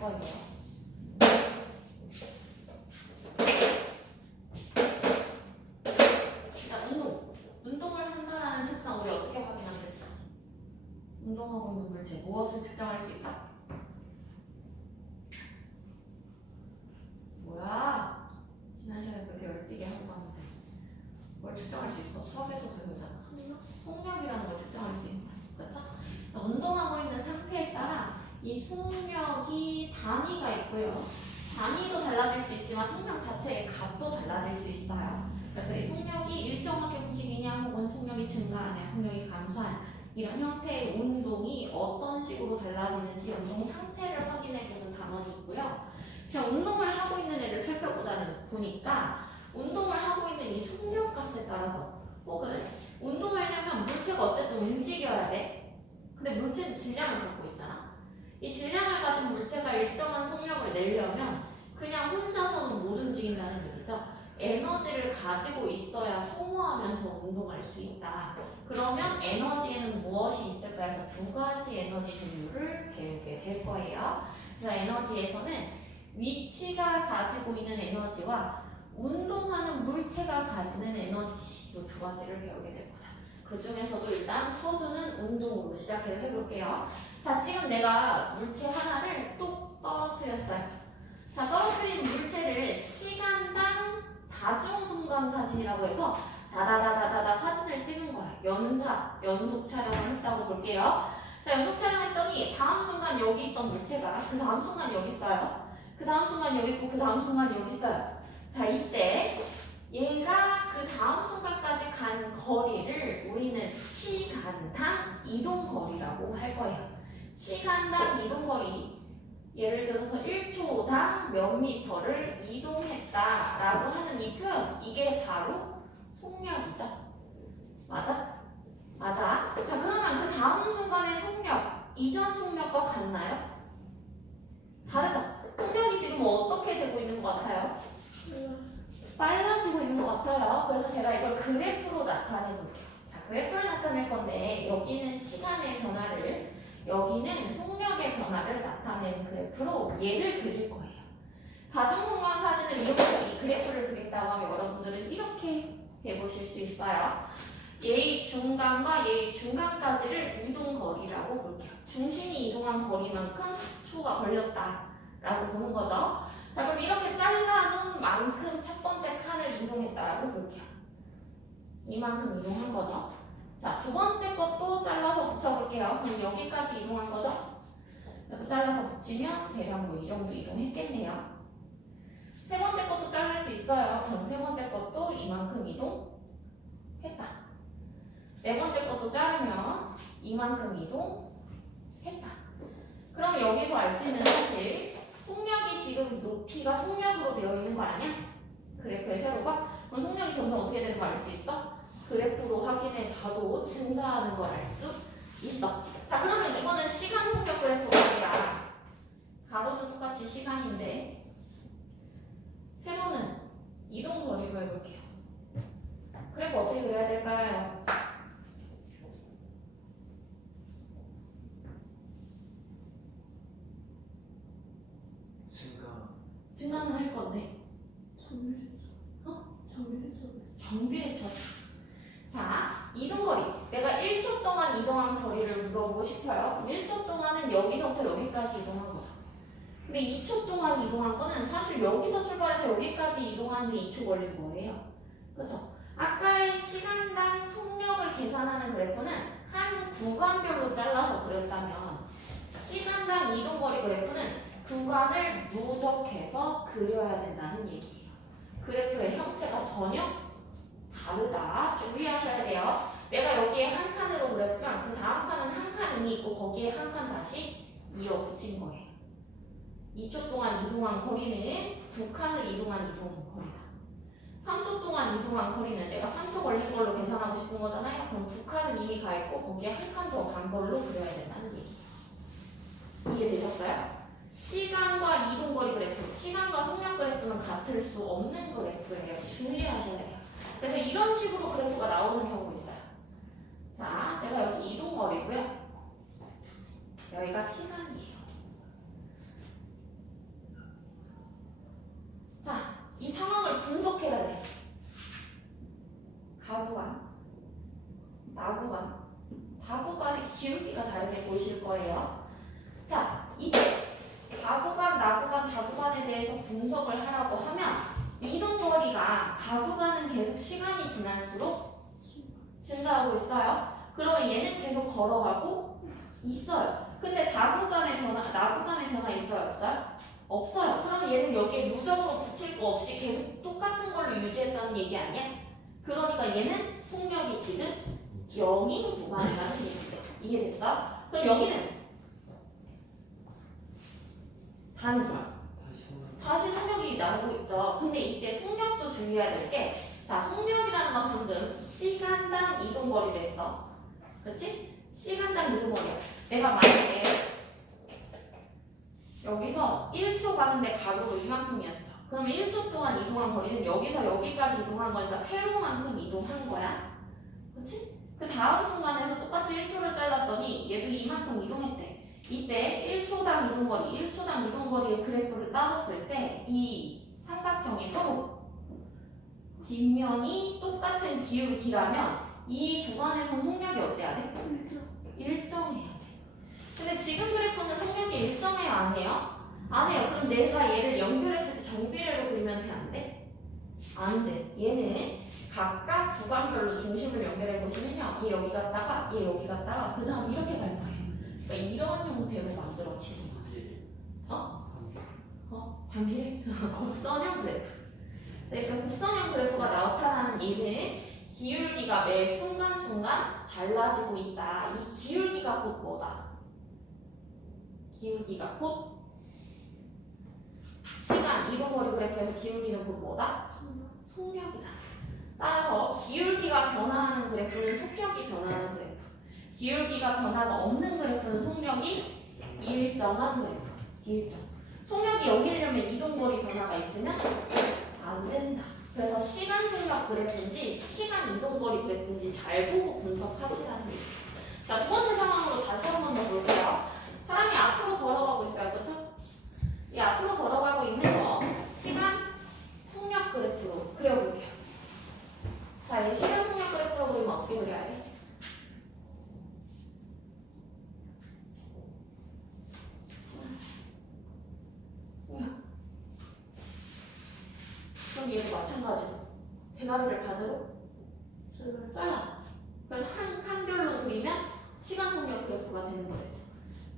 할 거예요. 자, 운동을 한다는 특성 우리 어떻게 확인하겠어? 운동하고 있는 물체 무엇을 측정할 수 있다? 뭐야? 지난 시간에 그렇게 열띠게 하고 갔는데 뭘 측정할 수 있어? 수학에서 배우잖아. 속력이라는 걸 측정할 수 있다. 그렇죠? 그래서 운동하고 있는 상태에 따라 이 속력이 단위가 있고요. 단위도 달라질 수 있지만 속력 자체의 값도 달라질 수 있어요. 그래서 이 속력이 일정하게 움직이냐 혹은 속력이 증가하냐 속력이 감소하냐 이런 형태의 운동이 어떤 식으로 달라지는지 운동 상태를 확인해주는 단원이 있고요. 그냥 운동을 하고 있는 애를 보니까 운동을 하고 있는 이 속력 값에 따라서 혹은 운동을 하려면 물체가 어쨌든 움직여야 돼. 근데 물체는 질량을 갖고 있잖아. 이 질량을 가진 물체가 일정한 속력을 내려면 그냥 혼자서는 못 움직인다는 얘기죠. 에너지를 가지고 있어야 소모하면서 운동할 수 있다. 그러면 에너지에는 무엇이 있을까 해서 두 가지 에너지 종류를 배우게 될 거예요. 그래서 에너지에서는 위치가 가지고 있는 에너지와 운동하는 물체가 가지는 에너지 이 두 가지를 배우게 될 거다. 그 중에서도 일단 서두는 운동으로 시작을 해볼게요. 자, 지금 내가 물체 하나를 뚝 떨어뜨렸어요. 자, 떨어뜨린 물체를 시간당 다중성감 사진이라고 해서 다다다다다다 사진을 찍은 거야. 연속 촬영을 했다고 볼게요. 자, 연속 촬영했더니 다음 순간 여기 있던 물체가 그 다음 순간 여기 있어요. 그 다음 순간 여기 있고 그 다음 순간 여기 있어요. 자, 이때 얘가 그 다음 순간까지 간 거리를 우리는 시간당 이동거리라고 할 거예요. 시간당 이동거리, 예를 들어서 1초당 몇 미터를 이동했다라고 하는 이 표현, 이게 바로 속력이죠. 맞아? 맞아. 자, 그러면 그 다음 순간의 속력, 이전 속력과 같나요? 다르죠? 속력이 지금 어떻게 되고 있는 것 같아요? 빨라지고 있는 것 같아요. 그래서 제가 이걸 그래프로 나타내 볼게요. 자, 그래프를 나타낼 건데 여기는 시간의 변화를, 여기는 속력의 변화를 나타내는 그래프로 얘를 그릴 거예요. 다중성감 사진을 이용해서 이 그래프를 그린다고 하면 여러분들은 이렇게 해보실 수 있어요. 얘의 중간과 얘의 중간까지를 이동거리라고 볼게요. 중심이 이동한 거리만큼 초가 걸렸다라고 보는 거죠. 자, 그럼 이렇게 잘라놓은 만큼 첫 번째 칸을 이동했다라고 볼게요. 이만큼 이동한 거죠. 자, 두 번째 것도 잘라서 붙여볼게요. 그럼 여기까지 이동한 거죠. 그래서 잘라서 붙이면 대략 뭐 이 정도 이동했겠네요. 세 번째 것도 자를 수 있어요. 그럼 세 번째 것도 이만큼 이동했다. 네 번째 것도 자르면 이만큼 이동했다. 그럼 여기서 알 수 있는 사실, 속력이 지금 높이가 속력으로 되어 있는 거 아니야? 그래프의 세로가? 그럼 속력이 점점 어떻게 되는 거 알 수 있어? 그래프로 확인해 봐도 증가하는 걸 알 수 있어. 자, 그러면 이거는 시간 속력 그래프가 아니라 가로는 똑같이 시간인데 세로는 이동 거리로 해볼게요. 그래프 어떻게 그려야 될까요? 증가는 할 건데 정비례처. 자, 이동거리. 내가 1초 동안 이동한 거리를 물어보고 싶어요. 1초 동안은 여기서부터 여기까지 이동한 거죠. 근데 2초 동안 이동한 거는 사실 여기서 출발해서 여기까지 이동하는데 2초 걸린 거예요. 그렇죠? 아까의 시간당 속력을 계산하는 그래프는 한 구간별로 잘라서 그렸다면 시간당 이동거리 그래프는 구간을 누적해서 그려야 된다는 얘기예요. 그래프의 형태가 전혀 다르다. 주의하셔야 돼요. 내가 여기에 한 칸으로 그렸으면 그 다음 칸은 한 칸 의미 있고 거기에 한 칸 다시 이어 붙인 거예요. 2초 동안 이동한 거리는 두 칸을 이동한 이동 거리다. 3초 동안 이동한 거리는 내가 3초 걸린 걸로 계산하고 싶은 거잖아요. 그럼 두 칸은 이미 가 있고 거기에 한 칸 더 간 걸로 그려야 된다는 얘기예요. 이해되셨어요? 시간과 이동거리 그래프, 시간과 속력 그래프는 같을 수 없는 그래프예요. 주의하셔야 돼요. 그래서 이런 식으로 그래프가 나오는 경우 있어요. 자, 제가 여기 이동거리고요. 여기가 시간이에요. 다구간의 기울기가 다르게 보이실 거예요. 자, 이때 가구간, 나구간, 다구간에 대해서 분석을 하라고 하면 이동거리가 가구간은 계속 시간이 지날수록 증가하고 있어요. 그러면 얘는 계속 걸어가고 있어요. 근데 다구간의 변화, 나구간의 변화 있어요? 없어요? 없어요. 그럼 얘는 여기에 누적으로 붙일 거 없이 계속 똑같은 걸로 유지했다는 얘기 아니야? 그러니까 얘는 속력이 지금 0인 구간이라는 얘기인데 이해됐어? 그럼 여기는 다시 속력이 나오고 있죠. 근데 이때 속력도 주의해야 될 게, 자, 속력이라는 건 방금 시간당 이동거리를 했어. 그치? 시간당 이동거리야. 내가 만약에 여기서 1초 가는데 가로로 이만큼이었어. 그러면 1초 동안 이동한 거리는 여기서 여기까지 이동한 거니까 세로만큼 이동한 거야. 그치? 그 다음 순간에서 똑같이 1초를 잘랐더니 얘도 이만큼 이동했대. 이때 1초당 이동거리의 그래프를 따졌을 때 이 삼각형이 서로 뒷면이 똑같은 기울기라면 이 구간에서 속력이 어때야 돼? 일정해야 돼. 근데 지금 그래프는 속력이 일정해요? 안 해요? 안 해요. 그럼 내가 얘를 연결했을 때 정비례로 그리면 돼? 안 돼? 안 돼. 얘는 각각 구간별로 중심을 연결해 보시면요. 얘 여기 갔다가 얘 여기 갔다가 그 다음 이렇게 갈 거예요. 그러니까 이런 형태로 만들어지는 거지. 반비례? 곡선형 그래프. 그러니까 곡선형 그래프가 나타나는 얘는 기울기가 매 순간순간 달라지고 있다. 이 기울기가 곧 뭐다? 기울기가 곧 시간 이동거리 그래프에서 기울기는 곧 뭐다? 속력이다. 따라서 기울기가 변화하는 그래프는 속력이 변화하는 그래프. 기울기가 변화가 없는 그래프는 속력이 일정한 그래프. 일정. 속력이 여기려면 이동거리 변화가 있으면 안 된다. 그래서 시간 속력 그래프인지 시간 이동거리 그래프인지 잘 보고 분석하시라는 얘기예요. 자, 두 번째 상황으로 다시 한 번 더 볼게요. 사람이 앞으로 걸어가고 있어요. 그렇죠? 이 앞으로 걸어가고 있는 거 시간 속력 그래프로 그려볼게요. 자, 이 시간 속력 그래프로 그리면 어떻게 그려야 돼? 그럼 얘도 마찬가지로 대가리를 반으로 잘라. 그럼 한 칸별로 그리면 시간 속력 그래프가 되는 거죠.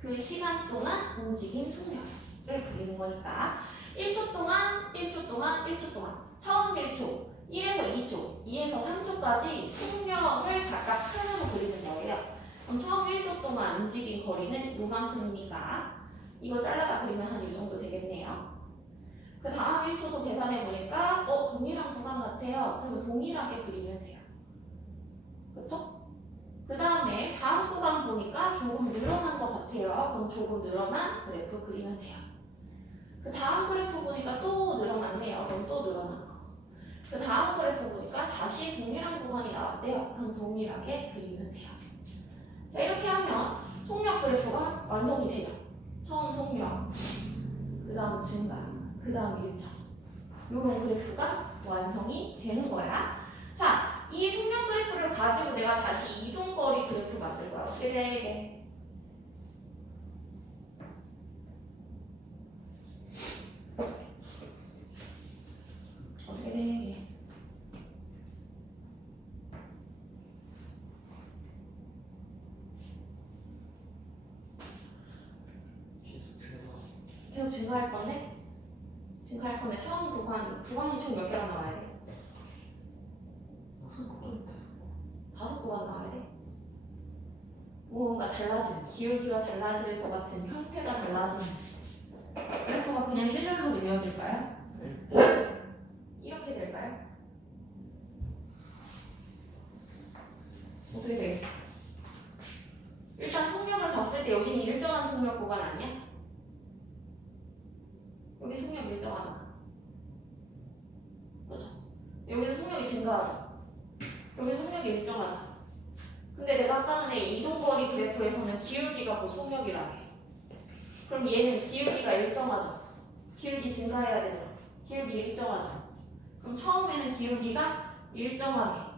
그 시간 동안 움직인 속력을 그리는 거니까 1초 동안, 1초 동안, 1초 동안 처음 1초, 1에서 2초, 2에서 3초까지 속력을 각각 칸으로 그리는 거예요. 그럼 처음 1초 동안 움직인 거리는 요만큼이니까 이거 잘라다 그리면 한 이 정도 되겠네요. 그 다음 1초도 계산해 보니까 동일한 구간 같아요. 그러면 동일하게 그리면 돼요. 그렇죠? 그 다음에 다음 구간 보니까 조금 늘어난 것 같아요. 그럼 조금 늘어난 그래프 그리면 돼요. 그 다음 그래프 보니까 또 늘어났네요. 그럼 또 늘어난 거. 그 다음 그래프 보니까 다시 동일한 구간이 나왔대요. 그럼 동일하게 그리면 돼요. 자, 이렇게 하면 속력 그래프가 완성이 되죠. 처음 속력, 그 다음 증가, 그 다음 일정. 요런 그래프가 완성이 되는 거야. 자, 이 속력 그래프를 가지고 내가 다시 이동거리 그래프 만들 거야. 어떻게 돼? 어떻게 돼? 계속 증가할 건데? 증가할 건데 처음 구간이 총 몇 개가 나와야 돼? 5구간 나와야 돼? 뭔가 달라지는, 기울기가 달라질 것 같은 형태가 달라지는 그래프가 그냥 일렬로 이어질까요? 이렇게 될까요? 어떻게 되겠어? 일단 속력을 봤을 때 여기는 일정한 속력 구간 아니야? 여기 속력 일정하잖아. 그렇죠? 여기는 속력이 증가하죠. 여기 속력이 일정하죠. 근데 내가 아까 전에 이동거리 그래프에서는 기울기가 곧 속력이라고 해. 그럼 얘는 기울기가 일정하죠. 기울기 증가해야 되잖아. 기울기 일정하죠. 그럼 처음에는 기울기가 일정하게,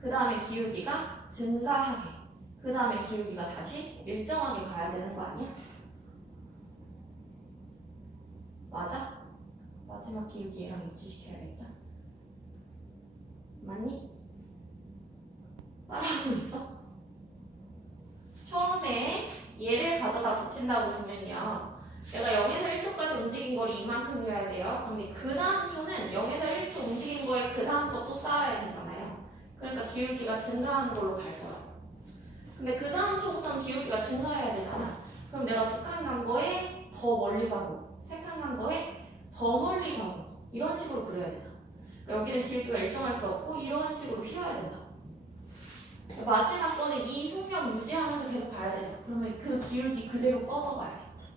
그 다음에 기울기가 증가하게 그 다음에 기울기가 다시 일정하게 가야 되는 거 아니야? 맞아? 마지막 기울기 얘랑 일치시켜야겠죠? 맞니? 따라하고 있어? 처음에 얘를 가져다 붙인다고 보면요. 내가 0에서 1초까지 움직인 거리 이만큼이어야 돼요. 근데 그 다음 초는 0에서 1초 움직인 거에 그 다음 것도 쌓아야 되잖아요. 그러니까 기울기가 증가하는 걸로 갈 거야. 근데 그 다음 초부터는 기울기가 증가해야 되잖아. 그럼 내가 두 칸 간 거에 더 멀리 가고 세 칸 간 거에 더 멀리 가고 이런 식으로 그려야 되잖아. 그러니까 여기는 기울기가 일정할 수 없고 이런 식으로 휘어야 된다. 마지막 거는 이 속력 유지하면서 계속 가야 되죠. 그러면 그 기울기 그대로 뻗어가야겠죠.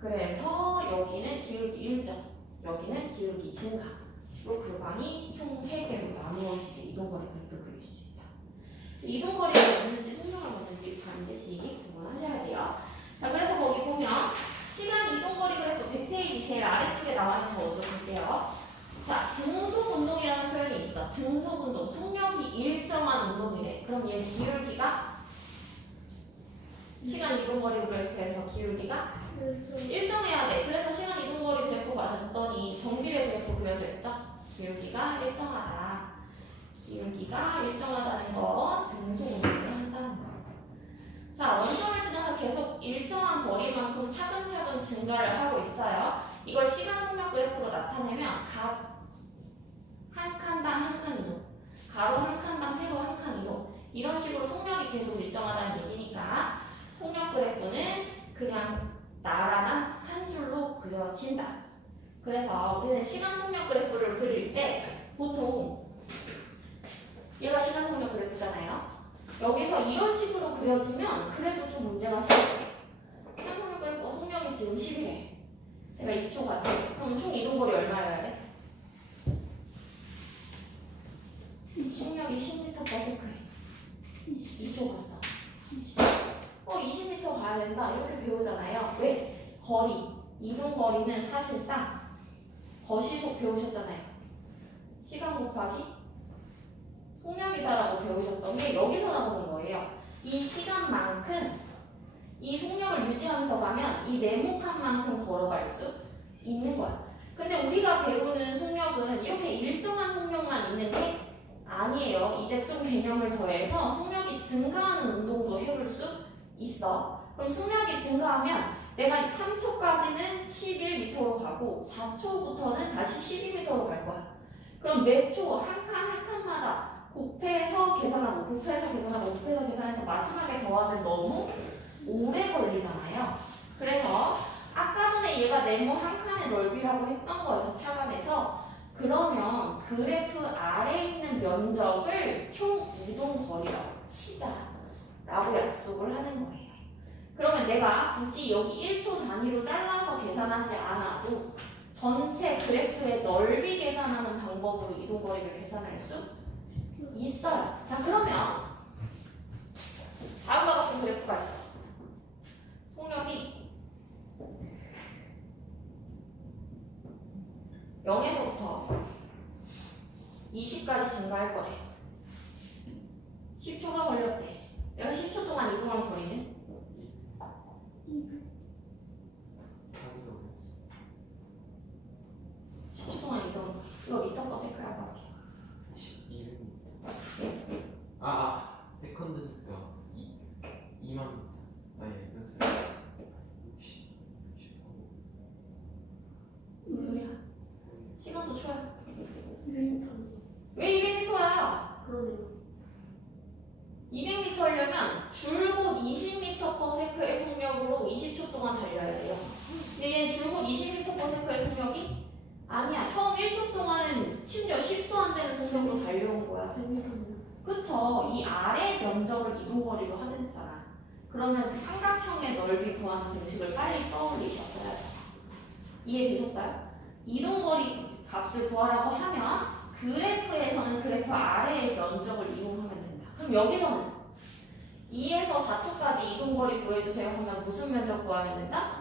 그래서 여기는 기울기 일정, 여기는 기울기 증가. 이 구간이 총 3개로 나누어지게 이동거리 그래프를 그릴 수 있다. 이동거리가 뭐였는지 속력을 뭐였는지 반드시 구분하셔야 돼요. 자, 그래서 거기 보면 시간 이동거리 그래프 100페이지 제일 아래쪽에 나와 있는 거 먼저 볼게요. 자, 등속운동이라는 표현이 있어. 등속운동, 속력이 일정한 운동이래. 그럼 얘 기울기가 시간 이동거리 그래프에서 기울기가 일정해야 돼. 그래서 시간 이동거리 그래프 봤더니 정비례 그래프 그려져 있죠? 기울기가 일정하다. 기울기가 일정하다는 건 등속운동을 한다는 거. 자, 원점을 지나서 계속 일정한 거리만큼 차근차근 증가를 하고 있어요. 이걸 시간 속력 그래프로 나타내면 각 한 칸당 한 칸 이동, 가로 한 칸당 세로 한 칸 이동, 이런 식으로 속력이 계속 일정하다는 얘기니까 속력 그래프는 그냥 나란한 한 줄로 그려진다. 그래서 우리는 시간 속력 그래프를 그릴 때 보통 얘가 시간 속력 그래프잖아요. 여기서 이런 식으로 그려지면 그래도 좀 문제가 심해요. 시간 속력 그래프가 속력이 지금 10이래. 내가 2초 같아. 그럼 총 이동거리 얼마여야 돼? 속력이 10m/s에 2초 갔어. 20m 가야 된다 이렇게 배우잖아요. 왜? 거리, 이동거리는 사실상 거시속 배우셨잖아요. 시간 곱하기 속력이다라고 배우셨던 게 여기서 나오는 거예요. 이 시간만큼 이 속력을 유지하면서 가면 이 네모칸만큼 걸어갈 수 있는 거야. 근데 우리가 배우는 속력은 이렇게 일정한 속력만 있는 게 아니에요. 이제 좀 개념을 더해서 속력이 증가하는 운동도 해볼 수 있어. 그럼 속력이 증가하면 내가 3초까지는 11m로 가고 4초부터는 다시 12m로 갈 거야. 그럼 매 초 한 칸 한 칸마다 곱해서 계산하고 곱해서 계산하고 곱해서 계산해서 마지막에 더하면 너무 오래 걸리잖아요. 그래서 아까 전에 얘가 네모 한 칸의 넓이라고 했던 거에서 착안해서 그러면 그래프 아래에 있는 면적을 총 이동거리라고 치자라고 약속을 하는 거예요. 그러면 내가 굳이 여기 1초 단위로 잘라서 계산하지 않아도 전체 그래프의 넓이 계산하는 방법으로 이동거리를 계산할 수 있어요. 자, 그러면 다음과 같은 그래프가 있어. 속력이 0에서부터 20까지 증가할 거래. 10초가 걸렸대. 내가 10초 동안 이동한 거리는? 10초 동안 이동. 이거 미터/세컨드라고 할게. 200m. 세컨드니까 2만 미터. 무슨 소리야? 시간도 초야. 200m. 왜 200m야? 그러네요. 200m 하려면 줄곧 20m/s의 속력으로 20초 동안 달려야 돼요. 근데 얘는 줄곧 20m/s의 속력이 아니야. 처음 1초 동안은 심지어 10도 안 되는 속력으로 달려온 거야. 100m네요. 그쵸? 이 아래 면적을 이동거리로 하든잖아. 그러면 그 삼각형의 넓이 구하는 공식을 빨리 떠올리셨어야죠. 이해되셨어요? 이동거리 값을 구하라고 하면 그래프에서는 그래프 아래의 면적을 이용하면 된다. 그럼 여기서는 2에서 4초까지 이동거리 구해주세요 하면 무슨 면적 구하면 된다?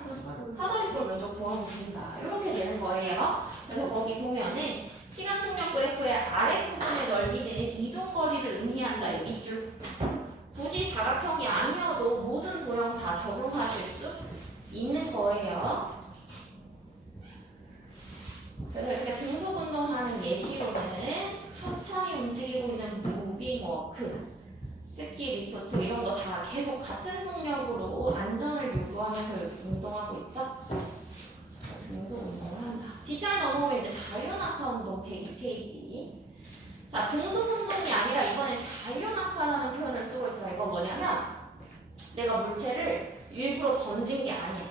사다리꼴 면적 구하면 된다. 이렇게 되는 거예요. 그래서 거기 보면은 시간 속력 그래프의 아래 부분의 넓이는 이동거리를 의미한다. 여기 줄. 굳이 다 적용하실 수 있는 거예요. 그래서 이렇게 등속 운동하는 예시로는 천천히 움직이고 있는 무빙 워크, 스키 리프트 이런 거 다 계속 같은 속력으로 안전을 요구하면서 이렇게 운동하고 있죠. 등속 운동을 한다. 뒷자리 넘어오면 이제 자유낙하 운동 102페이지. 자, 등속 운동이 아니라 이번에 자유낙하라는 표현을 쓰고 있어요. 이건 뭐냐면 내가 물체를 일부러 던진 게 아니야.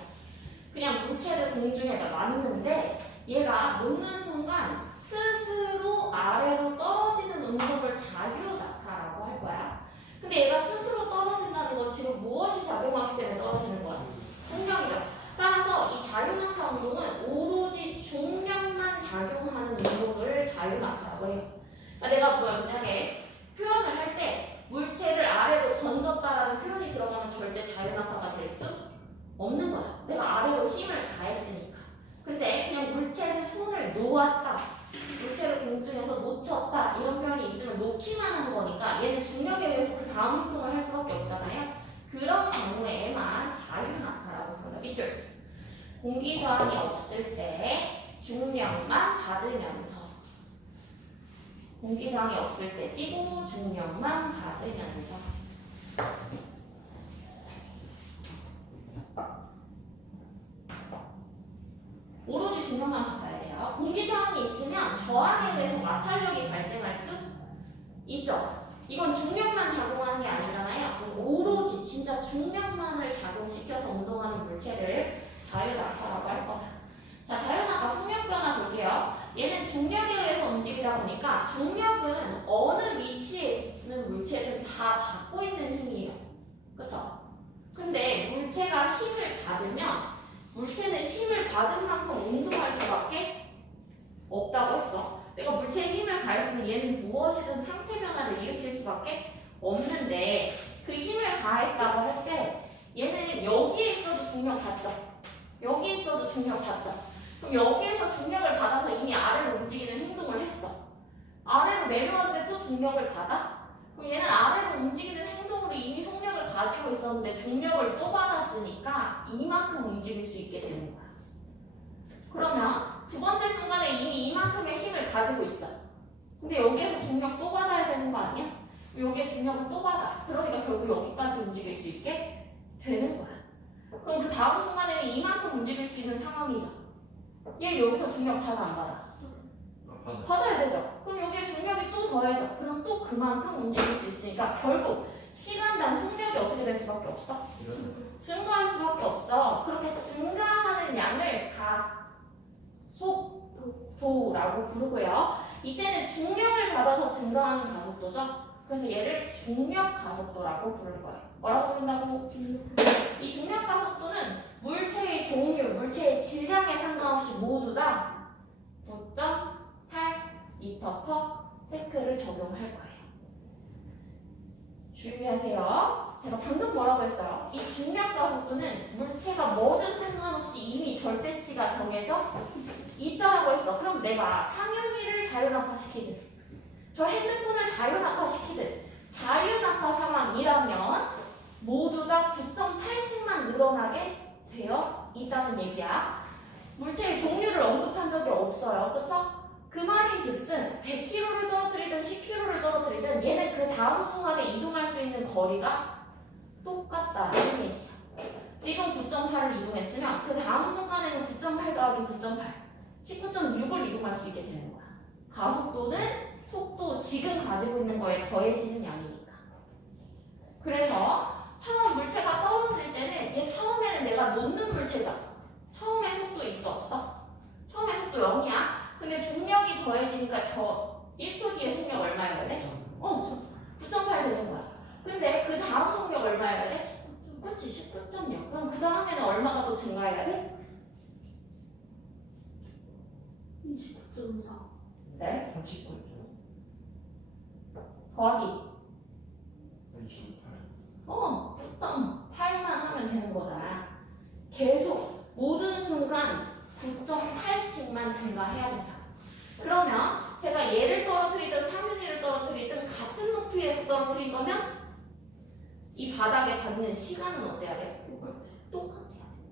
그냥 물체를 공중에다 놨는데 얘가 놓는 순간 스스로 아래로 떨어지는 운동을 자유낙하라고 할 거야. 근데 얘가 스스로 떨어진다는 건 지금 무엇이 작용하기 때문에 떨어지는 거야? 중력이죠. 따라서 이 자유낙하 운동은 오로지 중력만 작용하는 운동을 자유낙하라고 해요. 그러니까 내가 만약에 표현을 할 때 물체를 아래로 던졌다라는 표현이 들어가면 절대 자유낙하가 될 수 없는 거야. 내가 아래로 힘을 가했으니까. 근데 그냥 물체를 손을 놓았다, 물체를 공중에서 놓쳤다 이런 표현이 있으면 놓기만 하는 거니까 얘는 중력에 의해서 그 다음 행동을 할 수밖에 없잖아요. 그런 경우에만 자유낙하라고 부른다. 밑줄. 공기 저항이 없을 때 중력만 받으면서, 공기 저항이 없을 때 뛰고 중력만 받으면서. 오로지 중력만 받아야 돼요. 공기 저항이 있으면 저항에 대해서 마찰력이 발생할 수 있죠. 이건 중력만 작용하는 게 아니잖아요. 그래서 오로지 진짜 중력만을 작용시켜서 운동하는 물체를 자유낙하라고 할 거다. 자, 자유낙하 속력 변화 볼게요. 얘는 중력에 의해서 움직이다 보니까 중력은 어느 위치에 있는 물체든 다 받고 있는 힘이에요. 그쵸? 근데 물체가 힘을 받으면 물체는 힘을 받은 만큼 운동할 수밖에 없다고 했어. 내가 물체에 힘을 가했으면 얘는 무엇이든 상태 변화를 일으킬 수밖에 없는데 그 힘을 가했다고 할 때 얘는 여기에 있어도 중력 받죠. 여기에 있어도 중력 받죠. 그럼 여기에서 중력을 받아서 이미 아래로 움직이는 행동을 했어. 아래로 내려왔는데 또 중력을 받아? 그럼 얘는 아래로 움직이는 행동으로 이미 속력을 가지고 있었는데 중력을 또 받았으니까 이만큼 움직일 수 있게 되는 거야. 그러면 두 번째 순간에 이미 이만큼의 힘을 가지고 있죠. 근데 여기에서 중력 또 받아야 되는 거 아니야? 여기에 중력을 또 받아. 그러니까 결국 여기까지 움직일 수 있게 되는 거야. 그럼 그 다음 순간에는 이만큼 움직일 수 있는 상황이죠. 얘 여기서 중력 받아 안 받아? 받아야 되죠. 그럼 여기에 중력이 또 더해져. 그럼 또 그만큼 움직일 수 있으니까 결국 시간당 속력이 어떻게 될 수밖에 없어? 증가할 수밖에 없죠. 그렇게 증가하는 양을 가속도라고 부르고요. 이때는 중력을 받아서 증가하는 가속도죠. 그래서 얘를 중력 가속도라고 부를 거예요. 뭐라고 부른다고? 이 중력 가속도는 물체의 종류, 물체의 질량에 상관없이 모두 다 9.8m/s를 적용할 거예요. 주의하세요. 제가 방금 뭐라고 했어요? 이 중력 가속도는 물체가 뭐든 상관없이 이미 절대치가 정해져 있다라고 했어. 그럼 내가 상윤이를 자유낙하시키든 저 핸드폰을 자유낙하시키든 자유낙하 상황이라면 모두 다 9.8씩만 늘어나게 되어 있다는 얘기야. 물체의 종류를 언급한 적이 없어요. 그쵸? 그 말인 즉슨 100km를 떨어뜨리든 10km를 떨어뜨리든 얘는 그 다음 순간에 이동할 수 있는 거리가 똑같다는 얘기야. 지금 9.8을 이동했으면 그 다음 순간에는 9.8 더하기 9.8 19.6을 이동할 수 있게 되는 거야. 가속도는 속도 지금 가지고 있는 거에 더해지는 양이니까. 그래서 처음 물체가 떨어질 때는 얘 처음에는 내가 놓는 물체죠. 처음에 속도 있어 없어? 처음에 속도 0이야. 근데 중력이 더해지니까 저 1초 뒤에 속력 얼마여야 돼? 9.8 되는 거야. 근데 그 다음 속력 얼마여야 돼? 그렇지, 19.0. 그럼 그 다음에는 얼마가 더 증가해야 돼? 29.4. 네? 39점. 더하기 28. 9.8만 하면 되는 거잖아. 계속 모든 순간 9.8씩만 증가해야 된다. 그러면 제가 얘를 떨어뜨리든 상윤이를 떨어뜨리든 같은 높이에서 떨어뜨린 거면 이 바닥에 닿는 시간은 어때야 돼? 똑같아. 똑같아야 돼.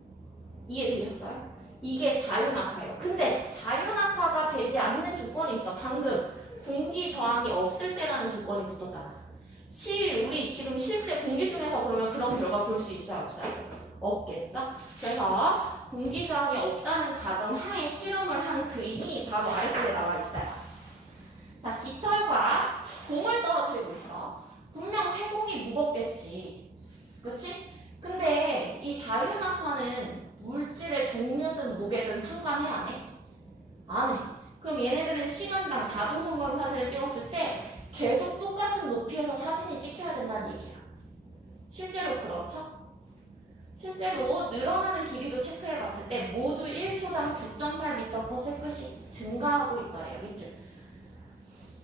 이해되셨어요? 이게 자유낙하예요. 근데 자유낙하가 되지 않는 조건이 있어. 방금 공기 저항이 없을 때라는 조건이 붙었잖아. 우리 지금 실제 공기 중에서 그러면 그런 결과 볼 수 있어요? 없어요? 없겠죠? 그래서 공기 저항이 없다는 가정하에 실험을 한 그림이 바로 아래쪽에 나와 있어요. 자, 깃털과 공을 떨어뜨리고 있어. 분명 쇠공이 무겁겠지. 그렇지? 근데 이 자유낙하는 물질의 종류든 무게든 상관해 안 해? 안 해. 그럼 얘네들은 시간당 다중성공 사진을 찍었을 때 계속 똑같은 높이에서 사진이 찍혀야 된다는 얘기야. 실제로 그렇죠? 실제로 늘어나는 길이도 체크해 봤을 때 모두 1초당 9.8m/s씩 증가하고 있더래요. 밑줄.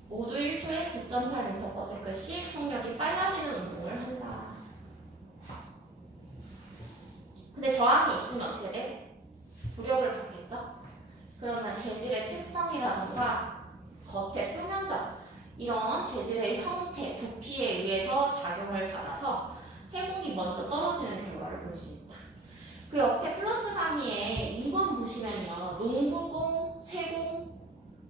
모두 1초에 9.8m/s씩 속력이 빨라지는 운동을 한다. 근데 저항이 있으면 어떻게 돼? 부력을 받겠죠? 그러면 재질의 특성이라든가 겉의 표면적 이런 재질의 형태, 부피에 의해서 작용을 받아서 세공이 먼저 떨어지는 결과를 볼 수 있다. 그 옆에 플러스 상위에 2번 보시면요. 농구공, 세공,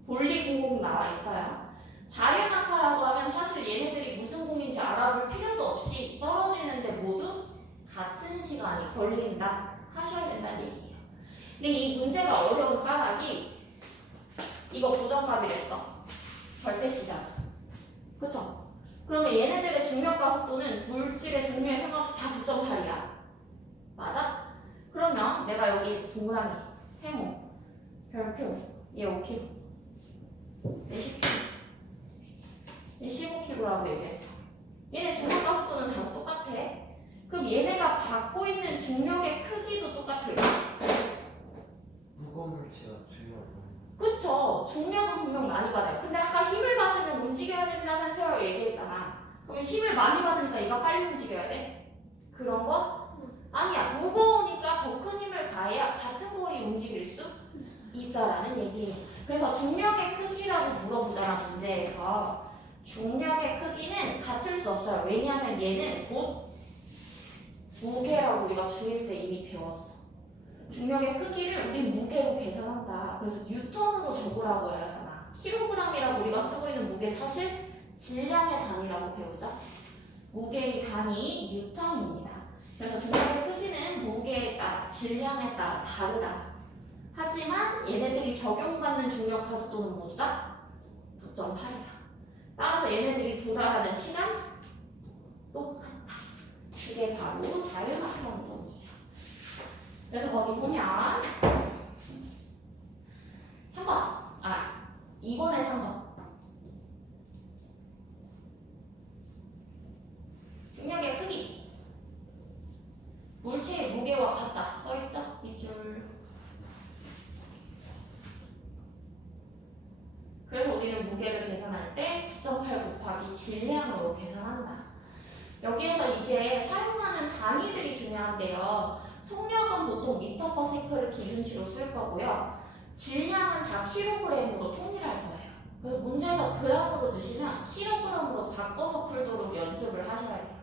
볼리공공 나와 있어요. 자유낙하라고 하면 사실 얘네들이 무슨 공인지 알아볼 필요도 없이 떨어지는데 모두 같은 시간이 걸린다 하셔야 된다는 얘기예요. 근데 이 문제가 어려운 까닭이 이거 고정값이랬어. 절대치잖아. 그쵸? 그러면 얘네들의 중력과 속도는 물질의 종류에 상관없이 다 9.8이야. 맞아? 그러면 내가 여기 동그라미, 세모, 별표, 얘 5kg, 얘 10kg, 얘 15kg라고 얘기했어. 얘네 중력과 속도는 다 똑같아. 그럼 얘네가 받고 있는 중력의 크기도 똑같을까? 무거운 물체가 중요하고. 그쵸. 중력은 분명 많이 받아요. 근데 아까 힘을 받으면 움직여야 된다면서 얘기했잖아. 그럼 힘을 많이 받으니까 얘가 빨리 움직여야 돼? 그런 거? 아니야. 무거우니까 더 큰 힘을 가해야 같은 볼이 움직일 수 있다라는 얘기예요. 그래서 중력의 크기라고 물어보잖아, 문제에서. 중력의 크기는 같을 수 없어요. 왜냐하면 얘는 곧 무게라고 우리가 중1 때 이미 배웠어. 중력의 크기를 우리 무게로 계산한다. 그래서 뉴턴으로 적으라고 해야 하잖아. 킬로그램이라고 우리가 쓰고 있는 무게 사실 질량의 단위라고 배우죠. 무게의 단위 뉴턴입니다. 그래서 중력의 크기는 무게에 따라 질량에 따라 다르다. 하지만 얘네들이 적용받는 중력 가속도는 모두 다 9.8이다. 따라서 얘네들이 도달하는 시간 똑같다. 그게 바로 자유낙하 운동이에요. 그래서 거기 보면 2번에 3번 중력의 크기 물체의 무게와 같다 써있죠? 밑줄. 그래서 우리는 무게를 계산할 때 9.8 곱하기 질량으로 계산한다. 여기에서 이제 사용하는 단위들이 중요한데요. 속력은 보통 미터/세크를 기준치로 쓸 거고요. 질량은 다 킬로그램으로 통일할 거예요. 그래서 문제에서 그램으로 주시면 킬로그램으로 바꿔서 풀도록 연습을 하셔야 돼요.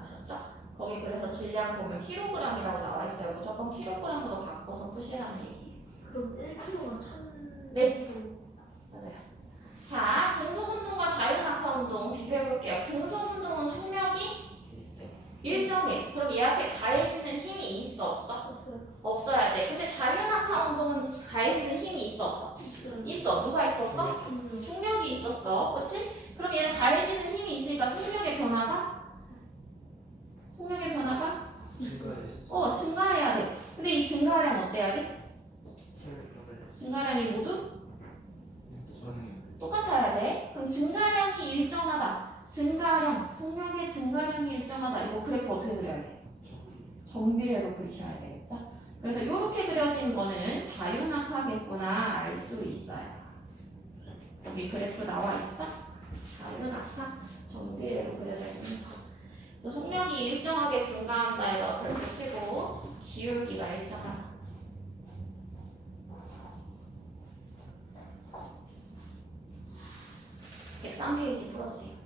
아셨죠? 거기 그래서 질량 보면 킬로그램이라고 나와 있어요. 무조건 킬로그램으로 바꿔서 푸시라는 얘기. 그럼 1kg가 1000. 네. 맞아요. 자, 등속운동과 자유낙하 운동 비교해볼게요. 등속운동은 속력이 일정해. 그럼 얘한테 가해지는 힘이 있어 없어? 없어요. 없어야 돼. 근데 자유낙하 운동은 가해지는 힘이 있어 없어? 있어. 누가 있었어? 중력이 있었어. 그렇지? 그럼 얘는 가해지는 힘이 있으니까 속력의 변화가 증가했어. 증가해야 돼. 근데 이 증가량 어때야 돼? 힘을 더블. 증가량이 모두 저는 똑같아야 돼. 그럼 증가량이 일정하다. 증가량, 속력의 증가량이 일정하다. 이거 그래프 어떻게 그려야 돼? 정비례로 그리셔야 되겠죠? 그래서 이렇게 그려진 거는 자유낙하겠구나 알 수 있어요. 여기 그래프 나와 있죠? 자유낙하 정비례로 그려져 있는 거. 그래서 속력이 일정하게 증가한다에다 별표 치고 기울기가 일정하다. 103페이지 풀어주세요.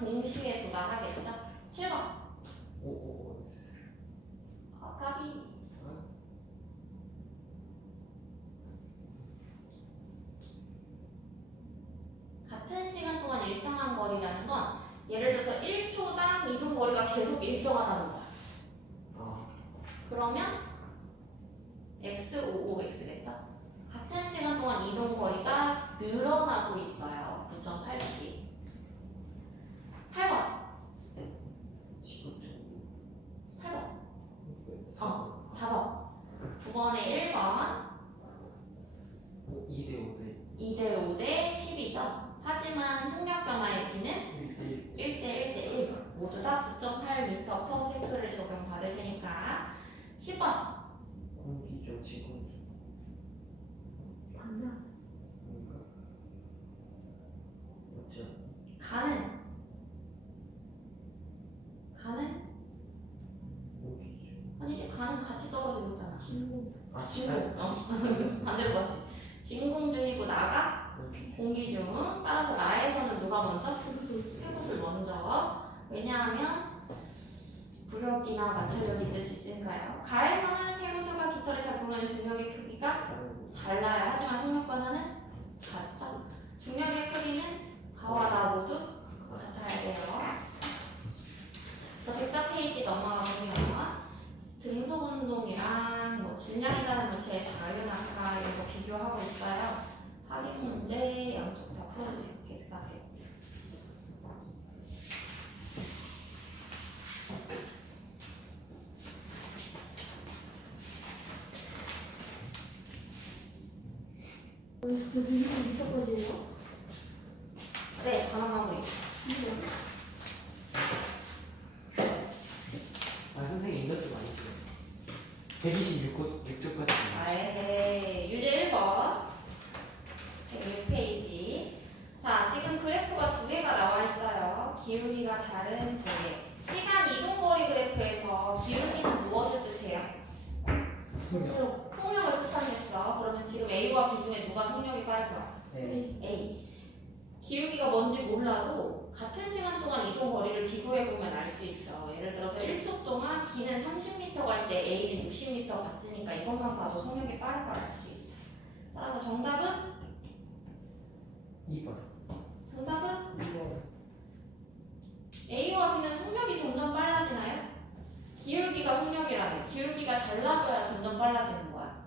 동시에 도달하겠죠? 7번. 오오오. 까비. 같은 시간 동안 일정한 거리라는 건 예를 들어서 1초당 이동 거리가 계속 일정하다는 거야. 아. 그러면 x55x겠죠? 같은 시간 동안 이동 거리가 늘어나고 있어요. 9.8씩. 8번. 19초. 8번. 3. 4번. 9번에 1번. 2대 5대 2대 5대 10이죠. 하지만 속력 변화의 비는 1대 1대 1대 1. 모두 다 9.8m/s를 적용받을 테니까. 10번. 공기죠 지금. 맞나? 뭔가 맞죠? 가는 공기죠. 아니지, 가는 같이 떨어지고 있잖아. 진공. 아 진공. 반대로 맞지. 진공 중이고 나가 공기죠. 공기 중. 따라서 나에서는 누가 먼저? 쇠붙을 먼저. 왜냐하면 부력이나 마찰력이 있을 수 있으니까요. 가에서는 쇠붙과 깃털에 작용하는 중력의 크기가 달라요. 하지만 속력 변화는 같죠. 중력의 크기는 가와 나 모두 같아야 돼요. 자, 104페이지 넘어가 보면 등속 운동이랑 뭐 질량이라는 문제의 자유낙하 이런 거 비교하고 있어요. 확인 문제 양쪽 다 풀어주세요. 104페이지. 진짜 미쳐까지예요? 네, 단어 마무리. 아 선생님 이것 좀 많이 찍어. 126쪽까지. 아예 유제 1번 106페이지. 자, 지금 그래프가 두 개가 나와 있어요. 기울기가 다른 두 개. 시간 이동거리 그래프에서 기울기는 무엇을 뜻해요? 속력을 뜻하겠어. 그러면 지금 A와 B 중에 누가 속력이 빠를까? 네. A. 기울기가 뭔지 몰라도 같은 시간 동안 이동 거리를 비교해보면 알 수 있죠. 예를 들어서 1초 동안 B는 30m 갈 때 A는 60m 갔으니까 이것만 봐도 속력이 빠른 걸 알 수 있어. 따라서 정답은? 2번. 정답은? 2번. A와 B는 속력이 점점 빨라지나요? 기울기가 속력이라면 기울기가 달라져야 점점 빨라지는 거야.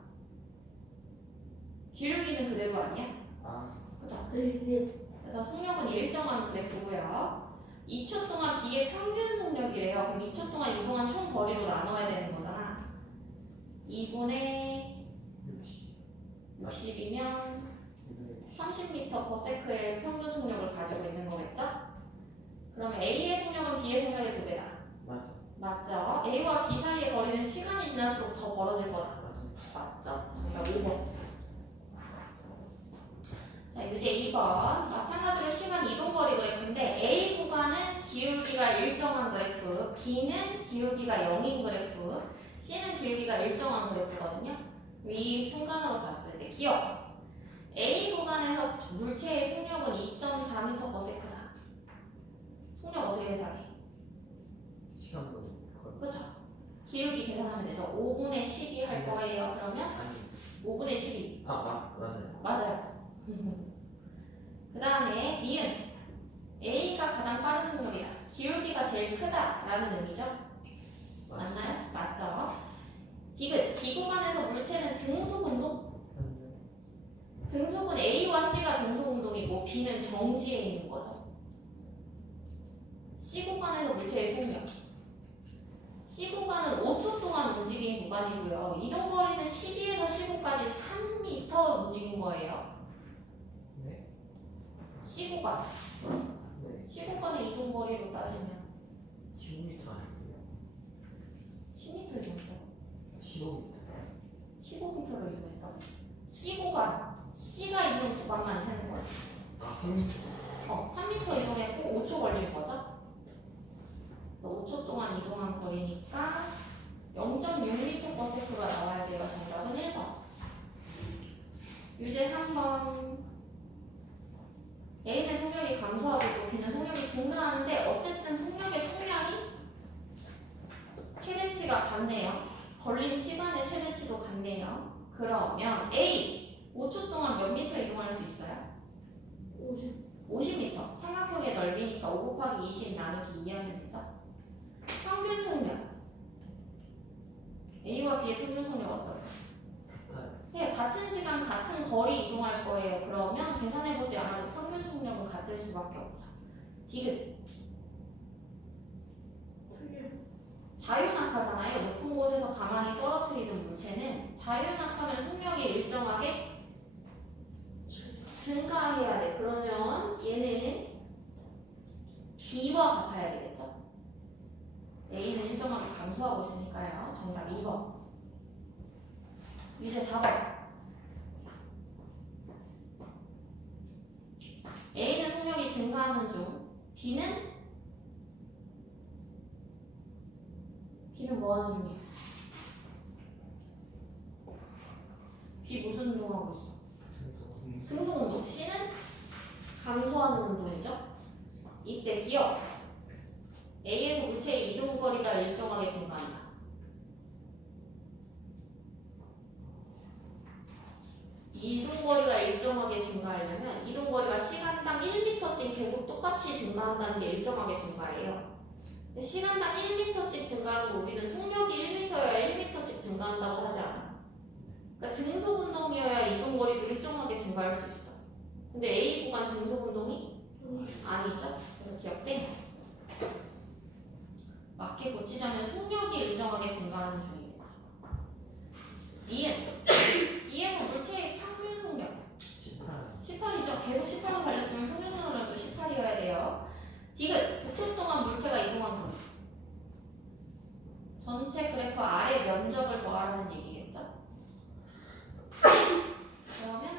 기울기는 그대로 아니야? 아. 그죠? 네. 그래서 속력은 일정한 그래프고요. 2초 동안 B의 평균 속력이래요. 그럼 2초 동안 이동한 총 거리로 나눠야 되는 거잖아. 2분의 60이면 30m/s의 평균 속력을 가지고 있는 거겠죠? 그러면 A의 속력은 B의 속력의 2배다. 맞아. 맞죠? A와 B 사이의 거리는 시간이 지날수록 더 벌어질 거다. 맞죠? 정답 5번. 자, 유제 2번. 마찬가지로 시간 이동거리 그래프인데 A 구간은 기울기가 일정한 그래프, B는 기울기가 0인 그래프, C는 기울기가 일정한 그래프거든요. 이 순간으로 봤을 때 기억. A 구간에서 물체의 속력은 2.4m/s다. 속력 어떻게 계산해? 시간 보는 거. 그쵸? 기울기 계산하면 되죠. 5분의 12 할 거예요. 그러면 아니. 5분의 12. 맞아요. 맞아요. 그 다음에 니은 A가 가장 빠른 속력이다. 기울기가 제일 크다라는 의미죠. 맞나요? 맞죠. 디귿 D 구간에서 물체는 등속 운동. 등속은 A와 C가 등속 운동이고 B는 정지해 있는 거죠. C 구간에서 물체의 속력. C 구간은 5초 동안 움직인 구간이고요. 이동 거리는 12에서 15까지 3m 움직인 거예요. 네. C 구간. 네. C 구간의 이동 거리로 따지면 15m 아니고요. 10m 이동했다. 15m. 15m로 이동했다. C 구간. C가 있는 구간만 세는 거야. 아 3m. 3m 이동했고 5초 걸린 거죠. 5초 동안 이동한 거리니까 0.6m/s가 나와야 돼요. 정답은 1번. 유제 3번. A는 속력이 감소하고 있고 B는 속력이 증가하는데 어쨌든 속력의 총량이 최대치가 같네요. 걸린 시간의 최대치도 같네요. 그러면 A 5초 동안 몇 미터 이동할 수 있어요? 50m. 삼각형의 넓이니까 5 곱하기 20 나누기 2 하면 되죠? 평균 속력 A와 B의 평균 속력 어떠세요? 네, 같은 시간 같은 거리 이동할 거예요. 그러면 계산해보지 않아도 평균 속력은 같을 수밖에 없죠. 디귿 자유낙하잖아요. 높은 곳에서 가만히 떨어뜨리는 물체는 자유낙하면 속력이 일정하게 증가해야 돼. 그러면 얘는 B와 같아야 되겠죠? A는 일정하게 감소하고 있으니까요. 정답 2번. 이제 4번. A는 속력이 증가하는 중 B는 뭐 하는 중이야? B 무슨 운동하고 있어? 등속 운동. C는 감소하는 운동이죠? 이때 기억. A에서 물체의 이동 거리가 일정하게 증가한다. 이동 거리가 일정하게 증가하려면 이동 거리가 시간당 1m씩 계속 똑같이 증가한다는 게 일정하게 증가해요. 시간당 1m씩 증가하는 거 우리는 속력이 1m여야 1m씩 증가한다고 하지 않아. 그러니까 등속 운동이어야 이동 거리도 일정하게 증가할 수 있어. 근데 A 구간 등속 운동이 아니죠. 그래서 기억돼. 맞게 고치자면 속력이 일정하게 증가하는 중이겠죠. E에서 물체의 평균 속력 18이죠. 계속 18로 달렸으면 평균 속력도 18이어야 돼요. 디귿 9초 동안 물체가 이동한 거리. 전체 그래프 아래 면적을 더하라는 얘기겠죠? 그러면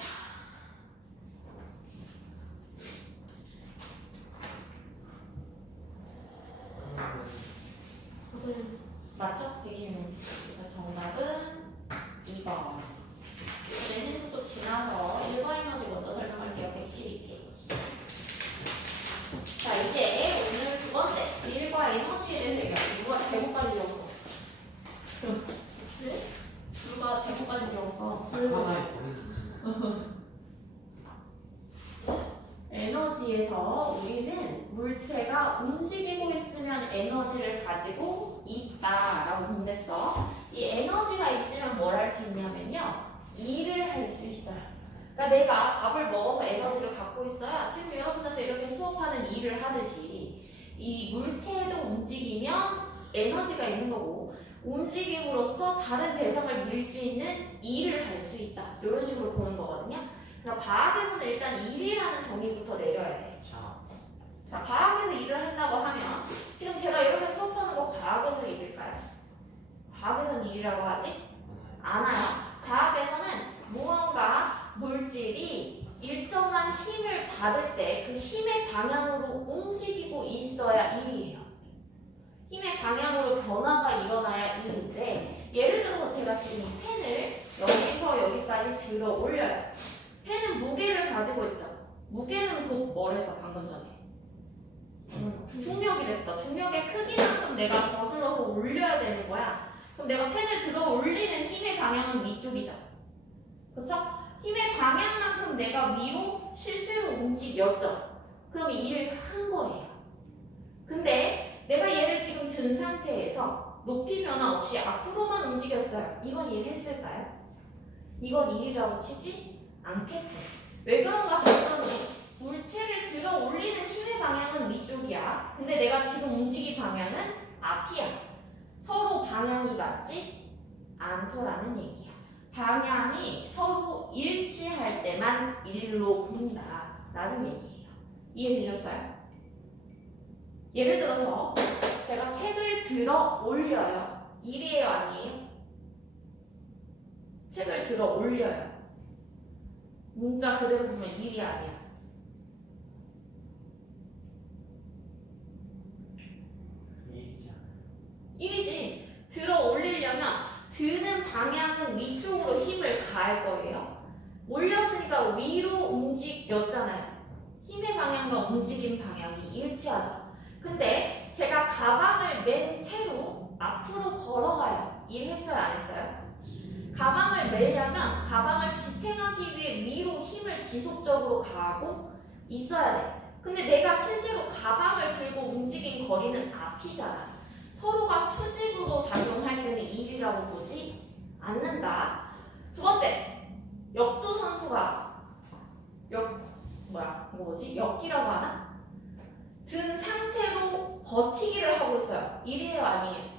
맞죠? 120mm. 그래서 정답은 2번. 내신 수도 지나서 일반 에너지 먼저 설명할게요. 112페이지. 자, 이제 오늘 두 번째 일과 에너지에 대해서 얘기할게요. 누가 제목까지 지웠어? 네? 누가 제목까지 지웠어? 에너지에서 우리는 물체가 움직이고 있으면 에너지를 가지고 있다라고 본댔어. 이 에너지가 있으면 뭘 할 수 있냐면요. 일을 할 수 있어요. 그러니까 내가 밥을 먹어서 에너지를 갖고 있어야 지금 여러분한테 이렇게 수업하는 일을 하듯이 이 물체도 움직이면 에너지가 있는 거고 움직임으로써 다른 대상을 밀 수 있는 일을 할 수 있다. 이런 식으로 보는 거거든요. 그러니까 과학에서는 일단 일이라는 정의부터 내려야 돼. 자, 과학에서 일을 한다고 하면 지금 제가 이렇게 수업하는 거 과학에서 일일까요? 과학에서는 일이라고 하지? 않아요. 과학에서는 무언가 물질이 일정한 힘을 받을 때 그 힘의 방향으로 움직이고 있어야 일이에요. 힘의 방향으로 변화가 일어나야 일인데 예를 들어서 제가 지금 이 펜을 여기서 여기까지 들어 올려요. 펜은 무게를 가지고 있죠. 무게는 곧 뭐랬어 방금 전에? 중력이랬어. 중력의 크기만큼 내가 거슬러서 올려야 되는 거야. 그럼 내가 펜을 들어 올리는 힘의 방향은 위쪽이죠. 그렇죠? 힘의 방향만큼 내가 위로 실제로 움직였죠. 그럼 이 일을 한 거예요. 근데 내가 얘를 지금 든 상태에서 높이 변화 없이 앞으로만 움직였어요. 이건 일했을까요? 이건 일이라고 치지 않겠고. 왜 그런가 했더니 물체를 들어 올리는 힘의 방향은 위쪽이야. 근데 내가 지금 움직일 방향은 앞이야. 서로 방향이 맞지 않더라는 얘기야. 방향이 서로 일치할 때만 일로 본다 라는 얘기예요. 이해되셨어요? 예를 들어서 제가 책을 들어 올려요. 일이에요 아니에요? 책을 들어 올려요. 문자 그대로 보면 일이 아니야. 일이지. 들어 올리려면 드는 방향은 위쪽으로 힘을 가할 거예요. 올렸으니까 위로 움직였잖아요. 힘의 방향과 움직임 방향이 일치하죠. 근데 제가 가방을 맨 채로 앞으로 걸어가요. 일했어요, 안 했어요? 가방을 매려면 가방을 지탱하기 위해 위로 힘을 지속적으로 가하고 있어야 돼. 근데 내가 실제로 가방을 들고 움직인 거리는 앞이잖아. 서로가 수직으로 작용할 때는 일이라고 보지 않는다. 두 번째, 역도 선수가 역기라고 하나? 든 상태로 버티기를 하고 있어요. 일이에요, 아니에요?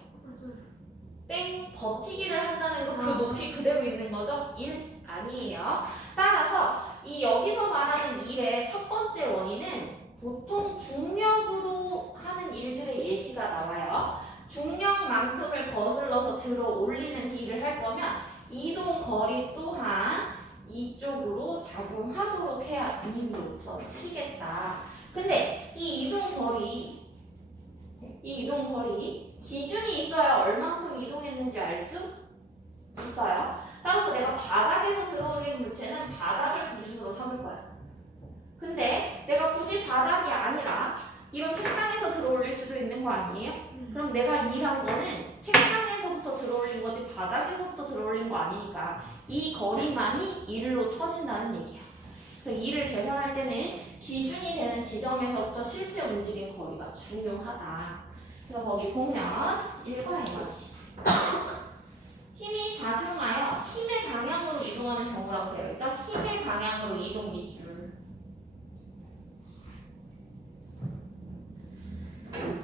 땡, 버티기를 한다는 건 그 높이 그대로 있는 거죠? 일 아니에요. 따라서 이 여기서 말하는 일의 첫 번째 원인은 보통 중력으로 하는 일들의 예시가 나와요. 중력만큼을 거슬러서 들어 올리는 일을 할 거면 이동 거리 또한 이쪽으로 작용하도록 해야 이로서 치겠다. 근데 이 이동 거리 기준이 있어야 얼만큼 이동했는지 알 수 있어요. 따라서 내가 바닥에서 들어올리는 물체는 바닥을 기준으로 삼을 거야. 근데 내가 굳이 바닥이 아니라 이런 책상에서 들어올릴 수도 있는 거 아니에요? 그럼 내가 일한 거는 책상에서부터 들어올린 거지 바닥에서부터 들어올린 거 아니니까 이 거리만이 일로 쳐진다는 얘기야. 그래서 일을 계산할 때는 기준이 되는 지점에서부터 실제 움직임 거리가 중요하다. 그래서 거기 보면 일과 에너지 힘이 작용하여 힘의 방향으로 이동하는 경우라고 되어 있죠. 힘의 방향으로 이동 밑줄.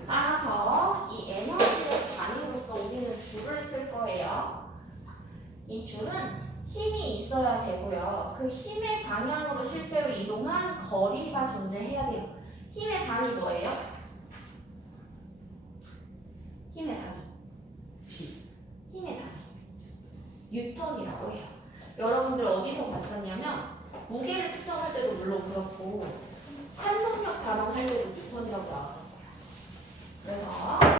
따라서 이 에너지의 단위로서 우리는 줄을 쓸 거예요. 이 줄은 힘이 있어야 되고요. 그 힘의 방향으로 실제로 이동한 거리가 존재해야 돼요. 힘의 단위 뭐예요? 힘의 단위. 힘의 단위. 뉴턴이라고 해요. 여러분들 어디서 봤었냐면 무게를 측정할 때도 물론 그렇고